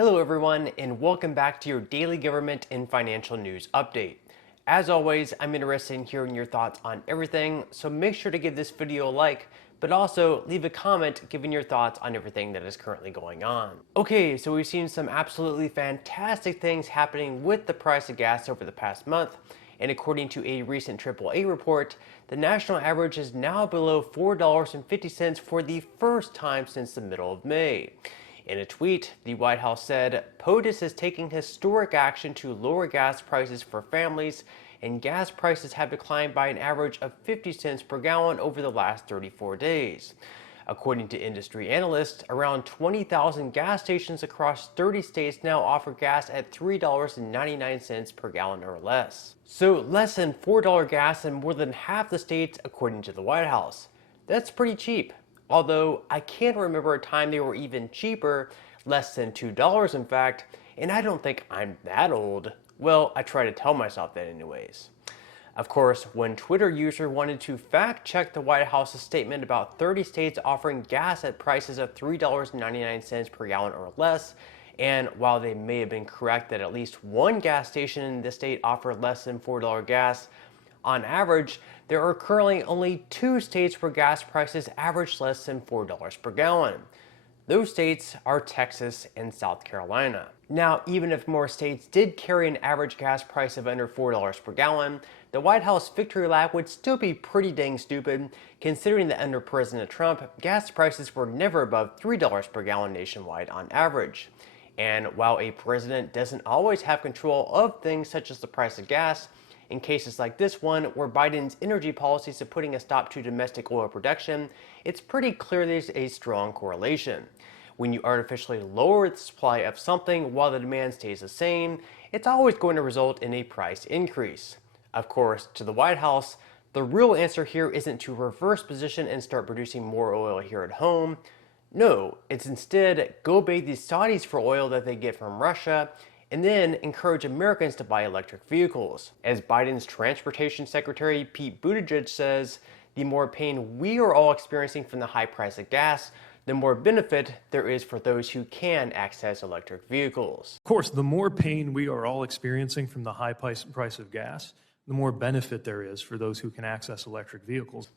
Hello everyone, and welcome back to your daily government and financial news update. As always, I'm interested in hearing your thoughts on everything, so make sure to give this video a like, but also leave a comment giving your thoughts on everything that is currently going on. Okay, so we've seen some absolutely fantastic things happening with the price of gas over the past month, and according to a recent AAA report, the national average is now below $4.50 for the first time since the middle of May. In a tweet, the White House said, POTUS is taking historic action to lower gas prices for families, and gas prices have declined by an average of 50 cents per gallon over the last 34 days. According to industry analysts, around 20,000 gas stations across 30 states now offer gas at $3.99 per gallon or less. So less than $4 gas in more than half the states, according to the White House. That's pretty cheap. Although I can't remember a time they were even cheaper, less than $2 in fact, and I don't think I'm that old. Well, I try to tell myself that anyways. Of course, one Twitter user wanted to fact check the White House's statement about 30 states offering gas at prices of $3.99 per gallon or less, and while they may have been correct that at least one gas station in the state offered less than $4 gas, on average, there are currently only 2 states where gas prices average less than $4 per gallon. Those states are Texas and South Carolina. Now, even if more states did carry an average gas price of under $4 per gallon, the White House victory lap would still be pretty dang stupid, considering that under President Trump, gas prices were never above $3 per gallon nationwide on average. And while a president doesn't always have control of things such as the price of gas, in cases like this one, where Biden's energy policies are putting a stop to domestic oil production, it's pretty clear there's a strong correlation. When you artificially lower the supply of something while the demand stays the same, it's always going to result in a price increase. Of course, to the White House, the real answer here isn't to reverse position and start producing more oil here at home. No, it's instead go bait the Saudis for oil that they get from Russia, and then encourage Americans to buy electric vehicles. As Biden's Transportation Secretary Pete Buttigieg says, the more pain we are all experiencing from the high price of gas, the more benefit there is for those who can access electric vehicles. Of course, the more pain we are all experiencing from the high price of gas, the more benefit there is for those who can access electric vehicles.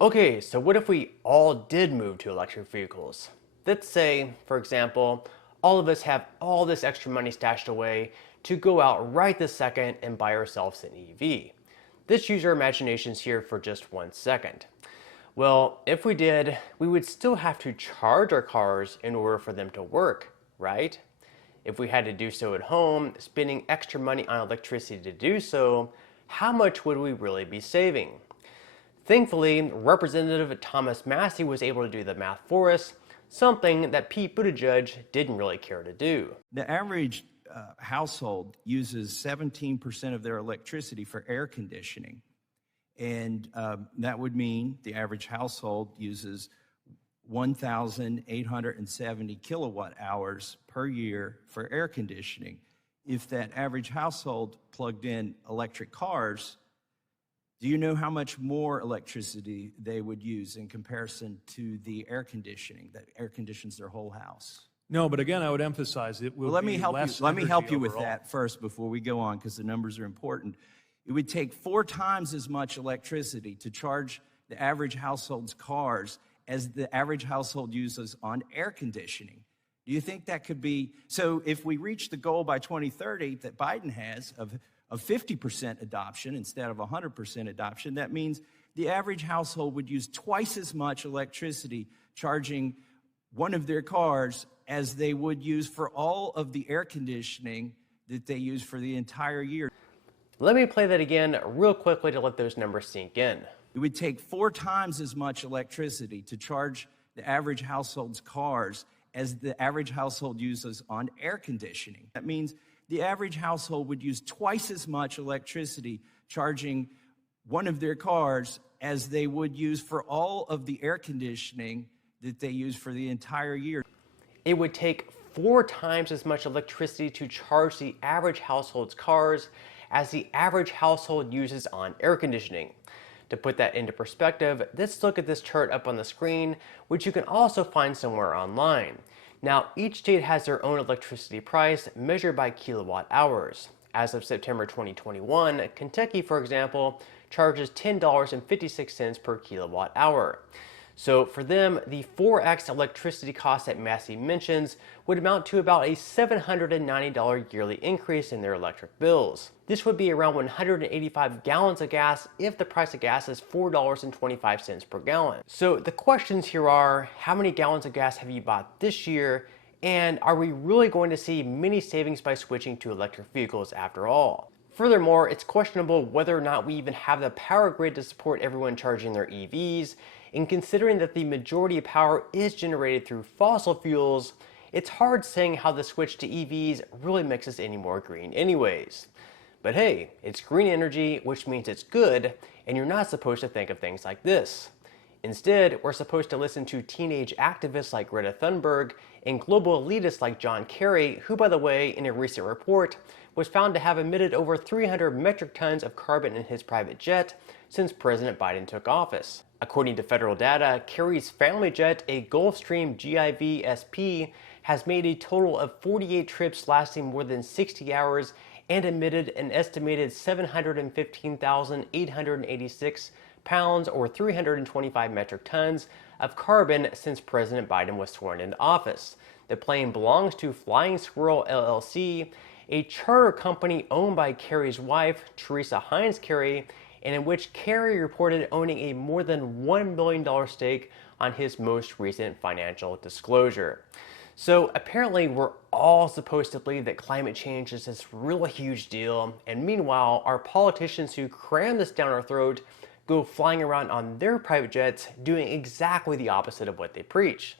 Okay, so what if we all did move to electric vehicles? Let's say, for example, all of us have all this extra money stashed away to go out right this second and buy ourselves an EV. Let's use our imaginations here for just 1 second. Well, if we did, we would still have to charge our cars in order for them to work, right? If we had to do so at home, spending extra money on electricity to do so, how much would we really be saving? Thankfully, Representative Thomas Massie was able to do the math for us, something that Pete Buttigieg didn't really care to do. The average household uses 17% of their electricity for air conditioning. And that would mean the average household uses 1,870 kilowatt hours per year for air conditioning. If that average household plugged in electric cars, do you know how much more electricity they would use in comparison to the air conditioning that air conditions their whole house? No, but again, I would emphasize it will Well, let be me help less you. Let me help you overall. with that first before we go on, because the numbers are important. It would take 4 times as much electricity to charge the average household's cars as the average household uses on air conditioning. Do you think that could be? So if we reach the goal by 2030 that Biden has of 50% adoption instead of 100% adoption, that means the average household would use twice as much electricity charging one of their cars as they would use for all of the air conditioning that they use for the entire year. Let me play that again real quickly to let those numbers sink in. It would take 4 times as much electricity to charge the average household's cars as the average household uses on air conditioning. That means the average household would use twice as much electricity charging one of their cars as they would use for all of the air conditioning that they use for the entire year. It would take 4 times as much electricity to charge the average household's cars as the average household uses on air conditioning. To put that into perspective, let's look at this chart up on the screen, which you can also find somewhere online. Now, each state has their own electricity price measured by kilowatt hours. As of September 2021, Kentucky, for example, charges $10.56 per kilowatt hour. So for them, the 4x electricity cost that Massey mentions would amount to about a $790 yearly increase in their electric bills. This would be around 185 gallons of gas if the price of gas is $4.25 per gallon. So the questions here are, how many gallons of gas have you bought this year? And are we really going to see many savings by switching to electric vehicles after all? Furthermore, it's questionable whether or not we even have the power grid to support everyone charging their EVs, and considering that the majority of power is generated through fossil fuels, it's hard saying how the switch to EVs really makes us any more green anyways. But hey, it's green energy, which means it's good, and you're not supposed to think of things like this. Instead, we're supposed to listen to teenage activists like Greta Thunberg and global elitists like John Kerry, who, by the way, in a recent report, was found to have emitted over 300 metric tons of carbon in his private jet since President Biden took office. According to federal data, Kerry's family jet, a Gulfstream GIV SP, has made a total of 48 trips lasting more than 60 hours and emitted an estimated 715,886 pounds or 325 metric tons of carbon since President Biden was sworn into office. The plane belongs to Flying Squirrel LLC, a charter company owned by Kerry's wife, Teresa Heinz Kerry, and in which Kerry reported owning a more than $1 billion stake on his most recent financial disclosure. So apparently we're all supposed to believe that climate change is this really huge deal, and meanwhile our politicians who cram this down our throat go flying around on their private jets doing exactly the opposite of what they preach.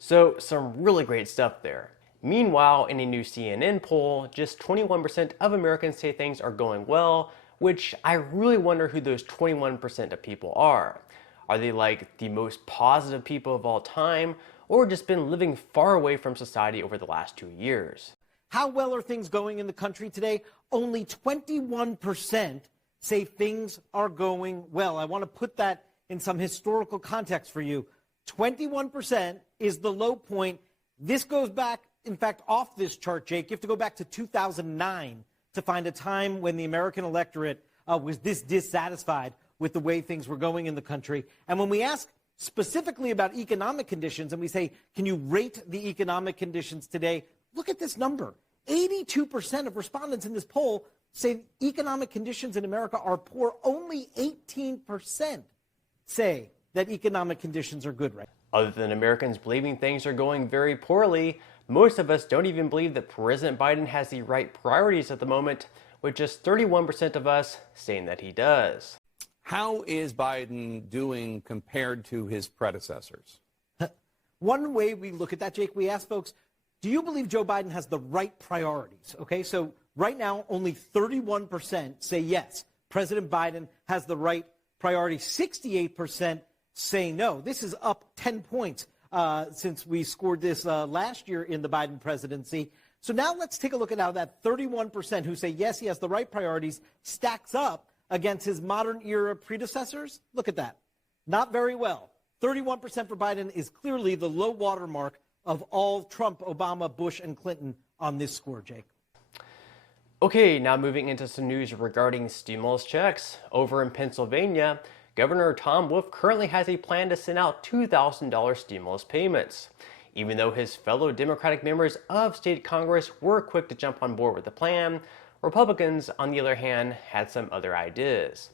So some really great stuff there. Meanwhile, in a new CNN poll, just 21% of Americans say things are going well, which I really wonder who those 21% of people are. Are they like the most positive people of all time, or just been living far away from society over the last 2 years? How well are things going in the country today? Only 21% say things are going well. I want to put that in some historical context for you. 21% is the low point. This goes back, in fact, off this chart, Jake. You have to go back to 2009 to find a time when the American electorate was this dissatisfied with the way things were going in the country. And when we ask specifically about economic conditions and we say, can you rate the economic conditions today? Look at this number. 82% of respondents in this poll say economic conditions in America are poor. Only 18% say that economic conditions are good right now. Other than Americans believing things are going very poorly, most of us don't even believe that President Biden has the right priorities at the moment, with just 31% of us saying that he does. How is Biden doing compared to his predecessors? One way we look at that, Jake, we ask folks, do you believe Joe Biden has the right priorities? Okay, so right now, only 31% say yes, President Biden has the right priorities. 68% say no. This is up 10 points since we scored this last year in the Biden presidency. So now let's take a look at how that 31% who say yes, he has the right priorities stacks up against his modern era predecessors. Look at that. Not very well. 31% for Biden is clearly the low water mark of all Trump, Obama, Bush, and Clinton on this score, Jake. Okay, now moving into some news regarding stimulus checks. Over in Pennsylvania, Governor Tom Wolf currently has a plan to send out $2,000 stimulus payments. Even though his fellow Democratic members of state Congress were quick to jump on board with the plan, Republicans, on the other hand, had some other ideas.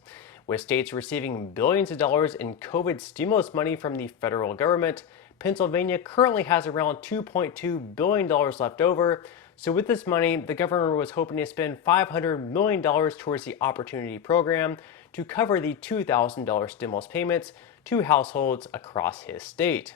With states receiving billions of dollars in COVID stimulus money from the federal government, Pennsylvania currently has around $2.2 billion left over. So with this money, the governor was hoping to spend $500 million towards the Opportunity Program to cover the $2,000 stimulus payments to households across his state.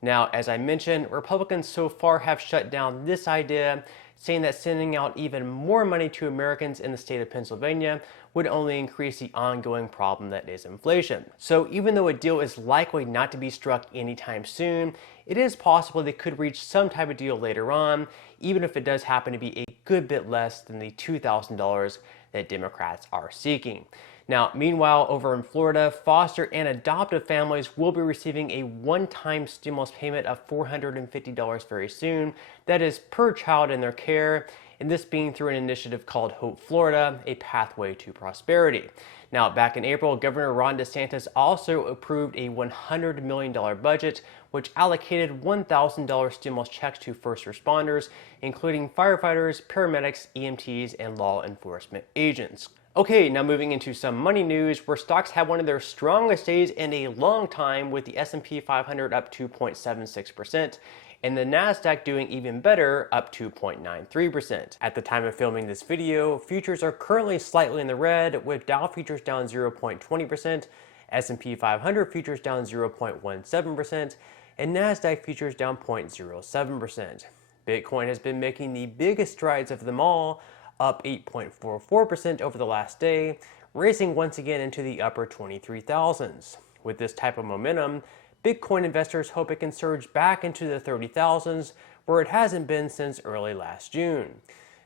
Now, as I mentioned, Republicans so far have shut down this idea, saying that sending out even more money to Americans in the state of Pennsylvania would only increase the ongoing problem that is inflation. So even though a deal is likely not to be struck anytime soon, it is possible they could reach some type of deal later on, even if it does happen to be a good bit less than the $2,000 that Democrats are seeking. Now, meanwhile, over in Florida, foster and adoptive families will be receiving a one-time stimulus payment of $450 very soon. That is per child in their care, and this being through an initiative called Hope Florida, a pathway to prosperity. Now, back in April, Governor Ron DeSantis also approved a $100 million budget, which allocated $1,000 stimulus checks to first responders, including firefighters, paramedics, EMTs, and law enforcement agents. Okay, now moving into some money news, where stocks had one of their strongest days in a long time, with the S&P 500 up 2.76%. and the Nasdaq doing even better, up 2.93%. At the time of filming this video, futures are currently slightly in the red, with Dow futures down 0.20%, S&P 500 futures down 0.17%, and Nasdaq futures down 0.07%. Bitcoin has been making the biggest strides of them all, up 8.44% over the last day, racing once again into the upper 23,000s. With this type of momentum, Bitcoin investors hope it can surge back into the 30,000s, where it hasn't been since early last June.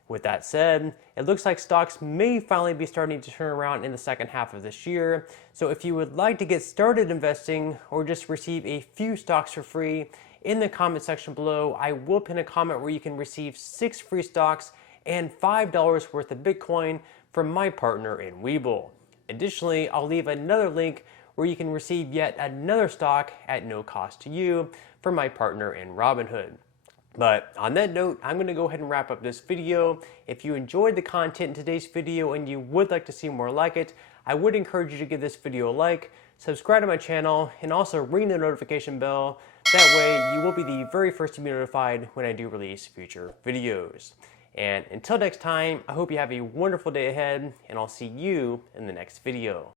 With that said, it looks like stocks may finally be starting to turn around in the second half of this year, so if you would like to get started investing or just receive a few stocks for free, in the comment section below, I will pin a comment where you can receive 6 free stocks and $5 worth of Bitcoin from my partner in Webull. Additionally, I'll leave another link where you can receive yet another stock at no cost to you from my partner in Robinhood. But on that note, I'm going to go ahead and wrap up this video. If you enjoyed the content in today's video and you would like to see more like it, I would encourage you to give this video a like, subscribe to my channel, and also ring the notification bell. That way you will be the very first to be notified when I do release future videos. And until next time, I hope you have a wonderful day ahead, and I'll see you in the next video.